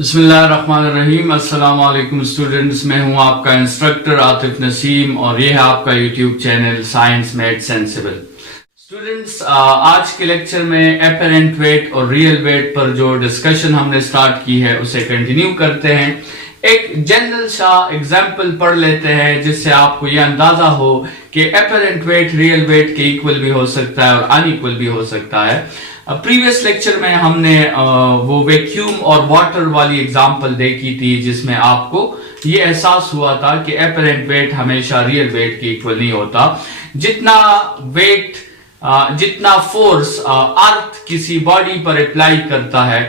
बिस्मिल्लाहिर्रहमानिर्रहीम। अस्सलाम वालेकुम स्टूडेंट्स, मैं हूं आपका इंस्ट्रक्टर आतिफ नसीम और ये है आपका YouTube channel science math sensible. Students, आज के लेक्चर में एपरेंट वेट और रियल वेट पर जो डिस्कशन हमने स्टार्ट की है उसे कंटिन्यू करते हैं। एक जनरल सा एग्जाम्पल पढ़ लेते हैं जिससे आपको यह अंदाजा हो कि एपरेंट वेट रियल वेट के इक्वल भी हो सकता है और अनइक्वल भी हो सकता है। प्रीवियस लेक्चर में हमने वो वैक्यूम और वाटर वाली एग्जांपल देखी थी जिसमें आपको ये एहसास हुआ था कि एपरेंट वेट हमेशा रियल वेट के इक्वल नहीं होता। जितना वेट जितना फोर्स अर्थ किसी बॉडी पर अप्लाई करता है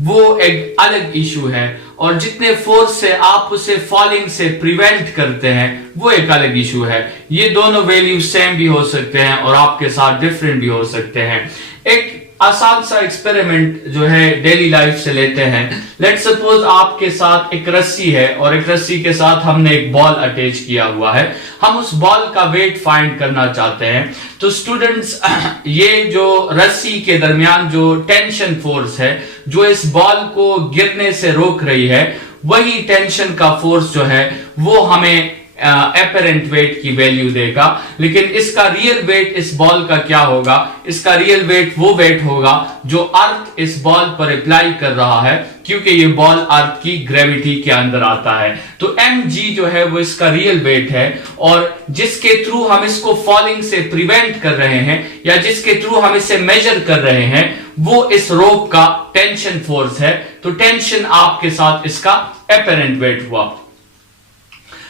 वो एक अलग इशू है, और जितने फोर्स से आप उसे फॉलिंग से प्रिवेंट करते हैं वो एक अलग इशू है। ये दोनों वैल्यू सेम भी हो सकते हैं और आपके साथ डिफरेंट भी हो सकते हैं। एक आसान सा एक्सपेरिमेंट जो है डेली लाइफ से लेते हैं। लेट्स सपोज आपके साथ एक रस्सी है और एक रस्सी के साथ हमने एक बॉल अटैच किया हुआ है। हम उस बॉल का वेट फाइंड करना चाहते हैं। तो स्टूडेंट्स, ये जो रस्सी के दरमियान जो टेंशन फोर्स है जो इस बॉल को गिरने से रोक रही है, वही टेंशन का फोर्स जो है वो हमें एपरेंट वेट की वैल्यू देगा। लेकिन इसका रियल वेट इस बॉल का क्या होगा? इसका रियल वेट वो वेट होगा जो अर्थ इस बॉल पर अप्लाई कर रहा है, क्योंकि ये बॉल अर्थ की ग्रेविटी के अंदर आता है। तो mg जो है वो इसका रियल वेट है, और जिसके थ्रू हम इसको फॉलिंग से प्रिवेंट कर रहे हैं या जिसके थ्रू हम इसे मेजर कर रहे हैं वो इस रोप का टेंशन फोर्स है। तो टेंशन आपके साथ इसका एपरेंट वेट हुआ।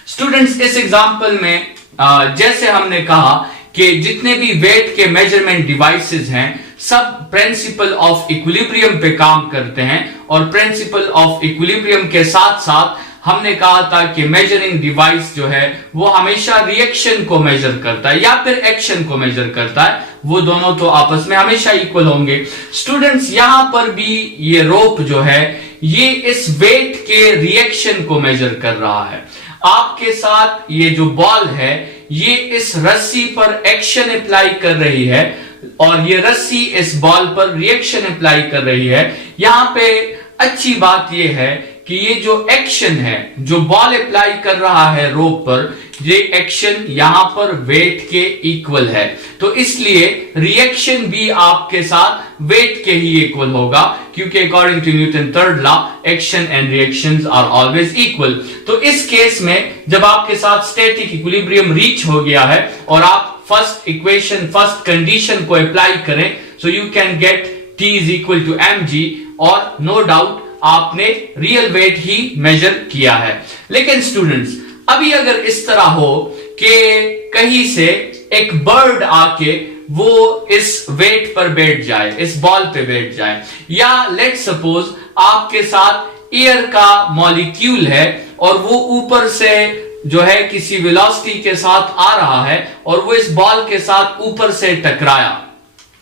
स्टूडेंट्स, इस एग्जांपल में जैसे हमने कहा कि जितने भी वेट के मेजरमेंट डिवाइसेस हैं सब प्रिंसिपल ऑफ इक्विलिब्रियम पे काम करते हैं, और प्रिंसिपल ऑफ इक्विलिब्रियम के साथ साथ हमने कहा था कि मेजरिंग डिवाइस जो है वो हमेशा रिएक्शन को मेजर करता है या फिर एक्शन को मेजर करता है। वो दोनों तो आपस में हमेशा इक्वल होंगे। स्टूडेंट्स, यहां पर भी ये रोप जो है ये इस वेट के रिएक्शन को मेजर कर रहा है। आपके साथ ये जो बॉल है ये इस रस्सी पर एक्शन अप्लाई कर रही है और ये रस्सी इस बॉल पर रिएक्शन अप्लाई कर रही है। यहां पे अच्छी बात ये है कि ये जो एक्शन है जो बॉल अप्लाई कर रहा है रोप पर, ये एक्शन यहां पर वेट के इक्वल है। तो इसलिए रिएक्शन भी आपके साथ वेट के ही इक्वल होगा, क्योंकि according to Newton third law action and reactions are always equal. तो इस केस में जब आपके साथ स्टैटिक इक्विलिब्रियम रीच हो गया है और आप फर्स्ट इक्वेशन फर्स्ट कंडीशन को अप्लाई करें, so you can get T is equal to mg, और नो डाउट आपने रियल वेट ही मेजर किया है। लेकिन स्टूडेंट्स, अभी अगर इस तरह हो कि कहीं से एक बर्ड आके वो इस वेट पर बैठ जाए, इस बॉल पे बैठ जाए, या लेट्स सपोज आपके साथ एयर का मॉलिक्यूल है और वो ऊपर से जो है किसी वेलोसिटी के साथ आ रहा है और वो इस बॉल के साथ ऊपर से टकराया,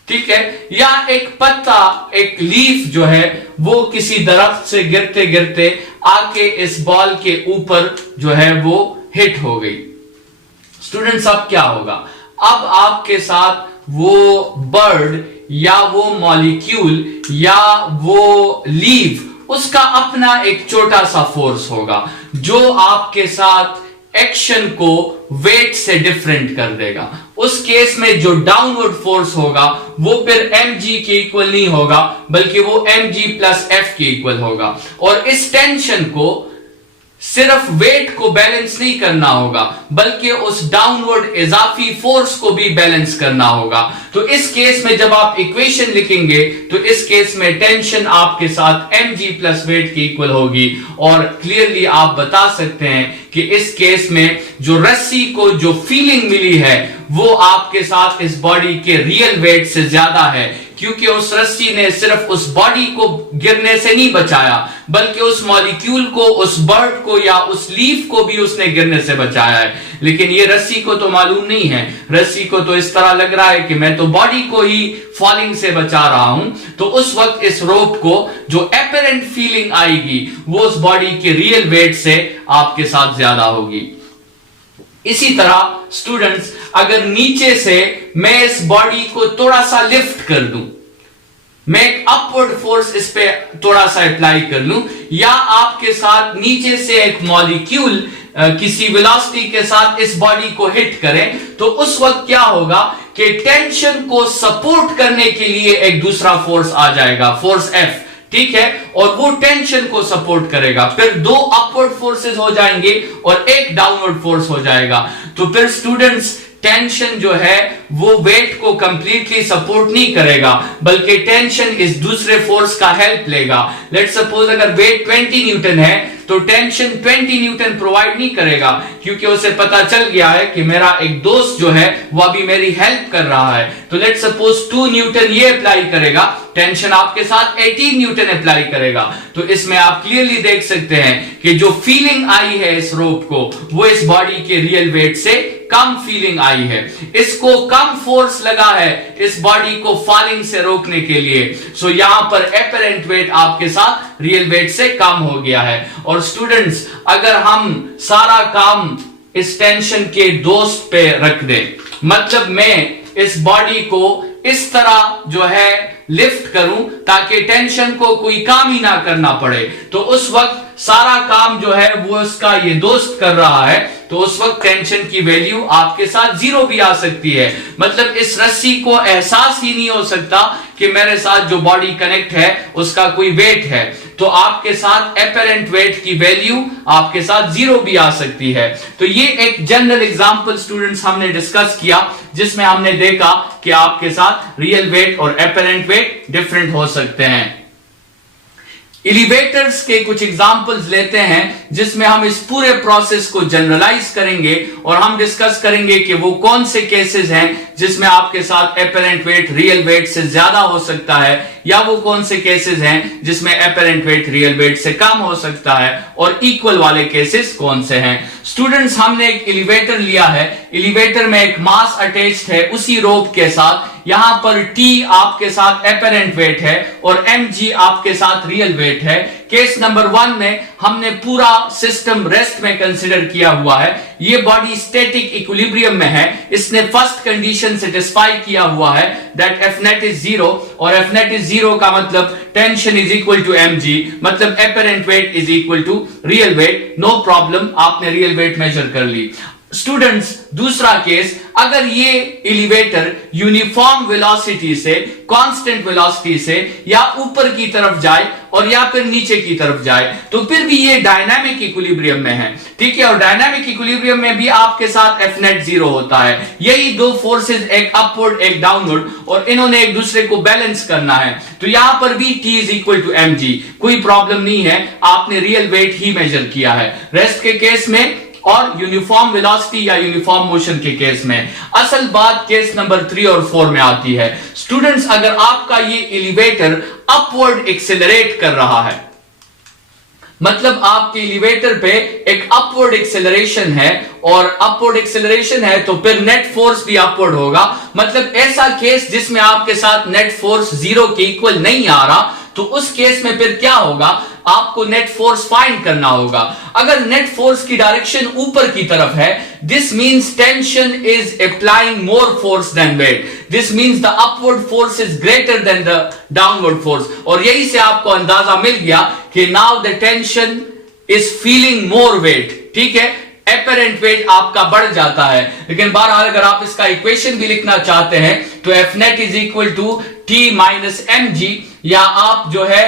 ठीक है, या एक पत्ता एक लीफ जो है वो किसी दरख्त से गिरते गिरते आके इस बॉल के ऊपर जो है वो हिट हो गई। स्टूडेंट्स, अब क्या होगा? अब आपके साथ वो बर्ड या वो मॉलिक्यूल या वो लीफ उसका अपना एक छोटा सा फोर्स होगा जो आपके साथ एक्शन को वेट से डिफरेंट कर देगा। उस केस में जो डाउनवर्ड फोर्स होगा वो फिर mg के इक्वल नहीं होगा, बल्कि वो mg प्लस f के इक्वल होगा। और इस टेंशन को सिर्फ वेट को बैलेंस नहीं करना होगा, बल्कि उस डाउनवर्ड इजाफी फोर्स को भी बैलेंस करना होगा। तो इस केस में जब आप इक्वेशन लिखेंगे तो इस केस में टेंशन आपके साथ mg प्लस वेट की इक्वल होगी, और क्लियरली आप बता सकते हैं कि इस केस में जो रस्सी को जो फीलिंग मिली है वो आपके साथ इस बॉडी के रियल वेट से ज्यादा है, क्योंकि उस रस्सी ने सिर्फ उस बॉडी को गिरने से नहीं बचाया, बल्कि उस मॉलिक्यूल को, उस बर्ड को या उस लीफ को भी उसने गिरने से बचाया है। लेकिन ये रस्सी को तो मालूम नहीं है, रस्सी को तो इस तरह लग रहा है कि मैं तो बॉडी को ही फॉलिंग से बचा रहा हूं। तो उस वक्त इस रोप को जो एपरेंट फीलिंग आएगी वो उस बॉडी के रियल वेट से आपके साथ ज्यादा होगी। इसी तरह स्टूडेंट्स, अगर नीचे से मैं इस बॉडी को थोड़ा सा लिफ्ट कर दूं, मैं एक अपवर्ड फोर्स इस पे थोड़ा सा अप्लाई कर लूं, या आपके साथ नीचे से एक मॉलिक्यूल किसी वेलोसिटी के साथ इस बॉडी को हिट करें, तो उस वक्त क्या होगा कि टेंशन को सपोर्ट करने के लिए एक दूसरा फोर्स आ जाएगा, फोर्स F, ठीक है, और वो टेंशन को सपोर्ट करेगा। फिर दो अपवर्ड फोर्सेस हो जाएंगे और एक डाउनवर्ड फोर्स हो जाएगा। तो फिर स्टूडेंट्स, टेंशन जो है वो वेट को कंप्लीटली सपोर्ट नहीं करेगा, बल्कि टेंशन इस दूसरे फोर्स का हेल्प लेगा। लेट्स सपोज अगर वेट 20 न्यूटन है तो टेंशन 20 न्यूटन प्रोवाइड नहीं करेगा, क्योंकि उसे पता चल गया है कि मेरा एक दोस्त जो है वो अभी मेरी हेल्प कर रहा है। तो लेट्स सपोज 2 न्यूटन ये अप्लाई करेगा, टेंशन आपके साथ 18 न्यूटन अप्लाई करेगा। तो इसमें आप क्लियरली देख सकते हैं कि जो फीलिंग आई है इस रोप को, वो इस बॉडी के रियल वेट से कम फीलिंग आई है। इसको कम फोर्स लगा है इस बॉडी को फॉलिंग से रोकने के लिए। सो यहां पर एपरेंट वेट आपके साथ रियल वेट से कम हो गया है। और स्टूडेंट्स, अगर हम सारा काम इस टेंशन के दोस्त पे रख दें, मतलब मैं इस बॉडी को इस तरह जो है लिफ्ट करूं ताकि टेंशन को कोई काम ही ना करना पड़े, तो उस वक्त सारा काम जो है वो उसका ये दोस्त कर रहा है, तो उस वक्त टेंशन की वैल्यू आपके साथ 0 भी आ सकती है। मतलब इस रस्सी को एहसास ही नहीं हो सकता कि मेरे साथ जो बॉडी कनेक्ट है उसका कोई वेट है, तो आपके साथ एपरेंट वेट की वैल्यू आपके साथ 0 भी आ सकती है। तो ये एक जनरल एग्जांपल स्टूडेंट्स हमने डिस्कस किया, जिसमें हमने देखा कि आपके साथ रियल वेट और एपरेंट वेट डिफरेंट हो सकते हैं। एलिवेटर्स के कुछ एग्जांपल्स लेते हैं, जिसमें हम इस पूरे प्रोसेस को जनरलाइज करेंगे और हम डिस्कस करेंगे कि वो कौन से केसेस हैं जिसमें आपके साथ एपरेंट वेट रियल वेट से ज्यादा हो सकता है, या वो कौन से केसेस हैं जिसमें एपरेंट वेट रियल वेट से कम हो सकता है, और इक्वल वाले केसेस कौन से हैं। स्टूडेंट्स, हमने एक एलिवेटर लिया है, एलिवेटर में एक मास अटैच्ड है उसी रोप के साथ। यहां पर T आपके साथ एपरेंट वेट है और mg आपके साथ रियल वेट है। केस नंबर 1 में हमने पूरा सिस्टम रेस्ट में कंसीडर किया हुआ है। ये बॉडी स्टैटिक इक्विलिब्रियम में है, इसने फर्स्ट कंडीशन सेटिस्फाई किया हुआ है दैट F net इज 0, और F net इज 0 का मतलब tension is equal to mg, मतलब apparent weight is equal to real weight. No problem, आपने रियल वेट मेजर कर ली। स्टूडेंट्स, दूसरा केस, अगर ये एलिवेटर यूनिफॉर्म वेलोसिटी से, कांस्टेंट वेलोसिटी से या ऊपर की तरफ जाए और या फिर नीचे की तरफ जाए, तो फिर भी ये डायनामिक इक्विलिब्रियम में है, ठीक है। और डायनामिक इक्विलिब्रियम में भी आपके साथ F net 0 होता है। यही दो फोर्सेस, एक अपवर्ड एक डाउनवर्ड, और इन्होंने एक दूसरे को बैलेंस करना है। तो यहां पर भी T is equal to mg, कोई प्रॉब्लम नहीं है, आपने रियल वेट ही मेजर किया है। रेस्ट के केस में और यूनिफॉर्म वेलोसिटी या यूनिफॉर्म मोशन के केस में। असल बात केस नंबर 3 और 4 में आती है। स्टूडेंट्स, अगर आपका ये एलिवेटर अपवर्ड एक्सेलरेट कर रहा है, मतलब आपके एलिवेटर पे एक अपवर्ड एक्सेलरेशन है, और अपवर्ड एक्सेलरेशन है तो फिर नेट फोर्स भी अपवर्ड होगा। मतलब ऐसा केस जिसमें आपके साथ नेट फोर्स 0 के इक्वल नहीं आ रहा, तो उस केस में फिर क्या होगा, आपको नेट फोर्स फाइंड करना होगा। अगर नेट फोर्स की डायरेक्शन ऊपर की तरफ है, this means tension is applying more force than weight, this means the upward force is greater than the downward force. और यही से आपको अंदाजा मिल गया कि now the tension is feeling more weight, ठीक है, एपरेंट वेट आपका बढ़ जाता है। लेकिन बहरहाल अगर आप इसका इक्वेशन भी लिखना चाहते हैं तो F net is equal to T minus mg, या आप जो है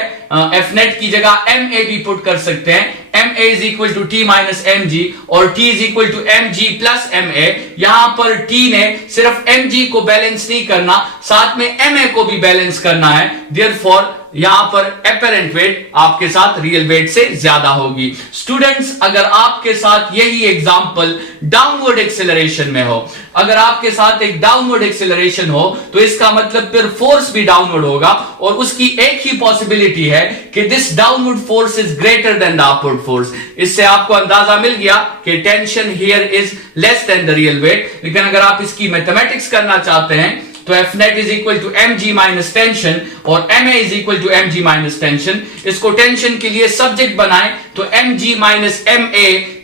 F net की जगह ma भी पुट कर सकते हैं। ma is equal to T minus mg और T is equal to mg plus ma। यहां पर T ने सिर्फ mg को बैलेंस नहीं करना, साथ में ma को भी बैलेंस करना है। देयरफॉर यहां पर एपरेंट वेट आपके साथ रियल वेट से ज्यादा होगी। स्टूडेंट्स, अगर आपके साथ यही एग्जांपल डाउनवर्ड एक्सेलरेशन में हो, अगर आपके साथ एक डाउनवर्ड एक्सेलरेशन हो, तो इसका मतलब फिर फोर्स भी डाउनवर्ड होगा, और उसकी एक ही पॉसिबिलिटी है कि this downward force is greater than the upward force. इससे आपको अंदाजा मिल गया कि tension here is less than the real weight. लेकिन अगर आप इसकी मैथमेटिक्स करना चाहते हैं तो F net is equal to mg minus tension और ma is equal to mg minus tension. इसको टेंशन के लिए सब्जेक्ट बनाएं तो mg minus ma,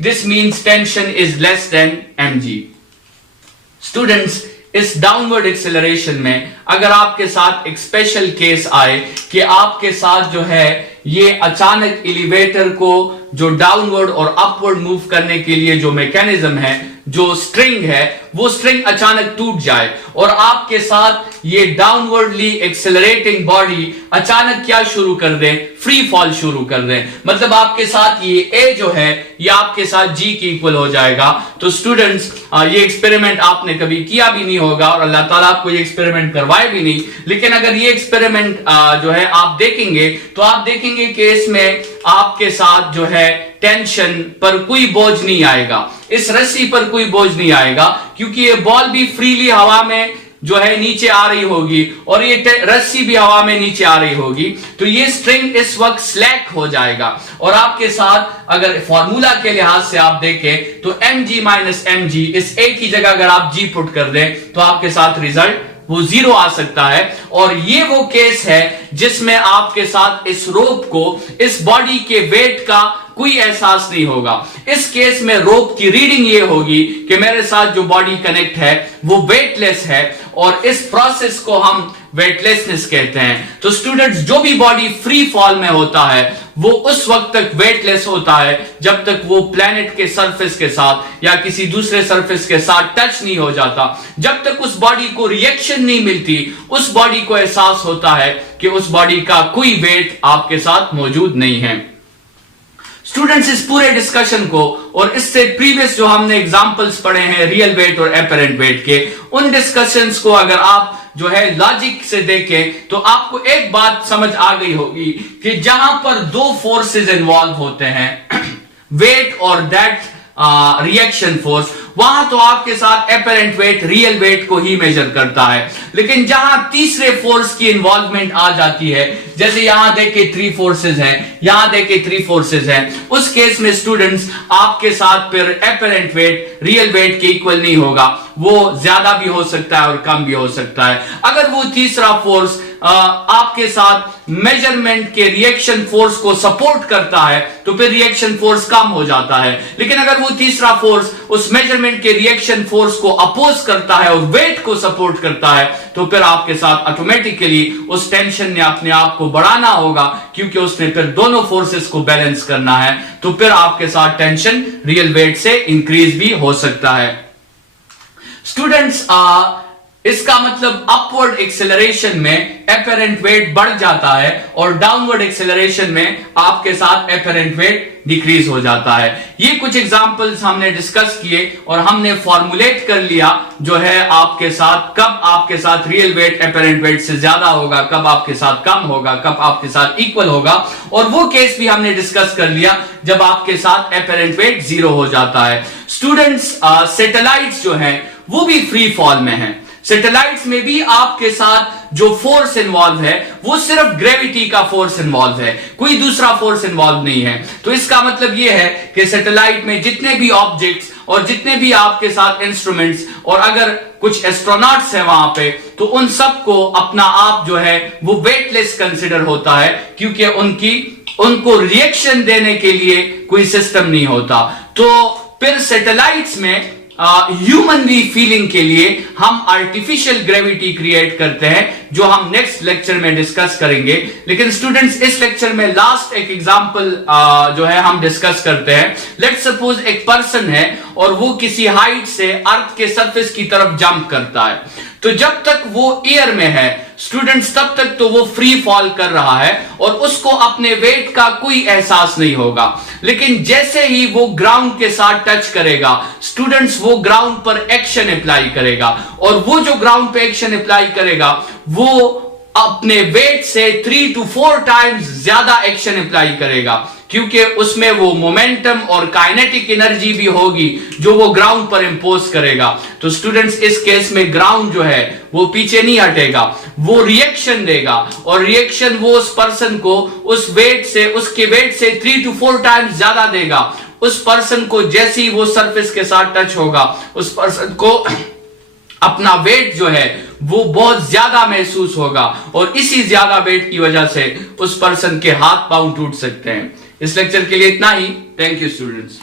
this means tension is less than mg। Students, इस डाउनवर्ड एक्सेलरेशन में अगर आपके साथ एक स्पेशल केस आए कि आपके साथ जो है ये अचानक एलिवेटर को जो डाउनवर्ड और अपवर्ड मूव करने के लिए जो मैकेनिज्म है, जो स्ट्रिंग है, वो स्ट्रिंग अचानक टूट जाए और आपके साथ ये डाउनवर्डली एक्सेलरेटिंग बॉडी अचानक क्या शुरू कर दे, फ्री फॉल शुरू कर दे, मतलब आपके साथ ये ए जो है ये आपके साथ जी के इक्वल हो जाएगा। तो स्टूडेंट्स ये एक्सपेरिमेंट आपने कभी किया भी नहीं होगा और अल्लाह ताला आपको ये एक्सपेरिमेंट करवाए भी नहीं, लेकिन अगर ये एक्सपेरिमेंट जो है आप देखेंगे तो आप देखेंगे कि इसमें आपके साथ जो है टेंशन पर कोई बोझ नहीं आएगा, इस रस्सी पर कोई बोझ नहीं आएगा, क्योंकि ये बॉल भी फ्रीली हवा में जो है नीचे आ रही होगी और ये रस्सी भी हवा में नीचे आ रही होगी। तो ये स्ट्रिंग इस वक्त स्लैक हो जाएगा और आपके साथ अगर फॉर्मूला के लिहाज से आप देखें तो mg माइनस mg, इस a की जगह अगर आप g पुट कर दें तो आपके साथ रिजल्ट वो 0 आ सकता है। और ये वो केस है जिसमें आपके साथ इस रोप को, इस बॉडी के वेट का कोई एहसास नहीं होगा। इस केस में रोप की रीडिंग ये होगी कि मेरे साथ जो बॉडी कनेक्ट है वो वेटलेस है और इस प्रोसेस को हम वेटलेसनेस कहते हैं। तो स्टूडेंट्स जो भी बॉडी फ्री फॉल में होता है वो उस वक्त तक वेटलेस होता है जब तक वो प्लेनेट के सरफेस के साथ या किसी दूसरे सरफेस के साथ टच नहीं हो जाता, जब तक उस बॉडी को रिएक्शन नहीं मिलती, उस बॉडी को एहसास होता है कि उस बॉडी का कोई वेट आपके साथ मौजूद नहीं है। स्टूडेंट्स इस पूरे डिस्कशन को और इससे प्रीवियस जो हमने एग्जांपल्स पढ़े हैं रियल वेट और एपरेंट वेट के, उन डिस्कशंस को अगर आप जो है लॉजिक से देखें तो आपको एक बात समझ आ गई होगी कि जहां पर दो फोर्सेस इन्वॉल्व होते हैं वेट और दैट रिएक्शन फोर्स, वहां तो आपके साथ एपरेंट वेट रियल वेट को ही मेजर करता है। लेकिन जहां तीसरे फोर्स की इन्वॉल्वमेंट आ जाती है, जैसे यहां देखे 3 फोर्सेस हैं, यहां देखे 3 फोर्सेस हैं, उस केस में स्टूडेंट्स आपके साथ फिर एपरेंट वेट रियल वेट के इक्वल नहीं होगा, वो ज्यादा भी हो सकता है और कम भी हो सकता है। अगर वो तीसरा फोर्स आपके साथ मेजरमेंट के रिएक्शन फोर्स को सपोर्ट करता है तो फिर रिएक्शन फोर्स कम हो जाता है, लेकिन अगर वो तीसरा फोर्स उस मेजरमेंट के रिएक्शन फोर्स को अपोज करता है और वेट को सपोर्ट करता है तो फिर आपके साथ ऑटोमेटिकली उस टेंशन ने अपने आप को बढ़ाना होगा, क्योंकि उसने फिर दोनों फोर्सेस को बैलेंस करना है। तो फिर आपके साथ टेंशन रियल वेट से इंक्रीज भी हो सकता है। स्टूडेंट्स इसका मतलब अपवर्ड एक्सेलरेशन में एपरेंट वेट बढ़ जाता है और डाउनवर्ड एक्सेलरेशन में आपके साथ एपरेंट वेट डिक्रीज हो जाता है। ये कुछ एग्जांपल्स हमने डिस्कस किए और हमने फॉर्मुलेट कर लिया जो है आपके साथ कब आपके साथ रियल वेट एपरेंट वेट से ज्यादा होगा, कब आपके साथ कम होगा, कब आपके साथ इक्वल होगा, और वो केस भी हमने डिस्कस कर लिया जब आपके साथ एपरेंट वेट 0 हो जाता है। स्टूडेंट्स सैटेलाइट्स जो हैं वो भी फ्री फॉल में हैं। सैटेलाइट्स में भी आपके साथ जो फोर्स इन्वॉल्व है वो सिर्फ ग्रेविटी का फोर्स इन्वॉल्व है, कोई दूसरा फोर्स इन्वॉल्व नहीं है। तो इसका मतलब यह है कि सैटेलाइट में जितने भी ऑब्जेक्ट्स और जितने भी आपके साथ इंस्ट्रूमेंट्स और अगर कुछ एस्ट्रोनॉट्स हैं वहां पे, तो उन सबको अपना आप जो है वो वेटलेस कंसिडर होता है, क्योंकि उनको रिएक्शन देने के लिए कोई सिस्टम नहीं होता। तो फिर सैटेलाइट्स में ह्यूमनली फीलिंग के लिए हम आर्टिफिशियल ग्रेविटी क्रिएट करते हैं, जो हम नेक्स्ट लेक्चर में डिस्कस करेंगे। लेकिन स्टूडेंट्स इस लेक्चर में लास्ट एक एग्जांपल जो है हम डिस्कस करते हैं। लेट्स सपोज एक पर्सन है और वो किसी हाइट से अर्थ के सरफेस की तरफ जंप करता है, तो जब तक वो एयर में है स्टूडेंट्स तब तक तो वो फ्री फॉल कर रहा है और उसको अपने वेट का कोई एहसास नहीं होगा। लेकिन जैसे ही वो ग्राउंड के साथ टच करेगा स्टूडेंट्स वो ग्राउंड पर एक्शन अप्लाई करेगा, और वो जो ग्राउंड पे एक्शन अप्लाई करेगा वो अपने वेट से 3 to 4 टाइम्स ज्यादा एक्शन अप्लाई करेगा, क्योंकि उसमें वो मोमेंटम और काइनेटिक एनर्जी भी होगी जो वो ग्राउंड पर इंपोज करेगा। तो स्टूडेंट्स इस केस में ग्राउंड जो है वो पीछे नहीं हटेगा, वो रिएक्शन देगा, और रिएक्शन वो उस पर्सन को उस वेट से, उसके वेट से 3 to 4 टाइम्स ज्यादा देगा। उस पर्सन को जैसे ही वो सरफेस के साथ टच होगा उस पर्सन को अपना वेट जो है वो बहुत ज्यादा महसूस होगा, और इसी ज्यादा वेट की वजह से उस पर्सन के हाथ पांव टूट सकते हैं। इस लेक्चर के लिए इतना ही। Thank you students.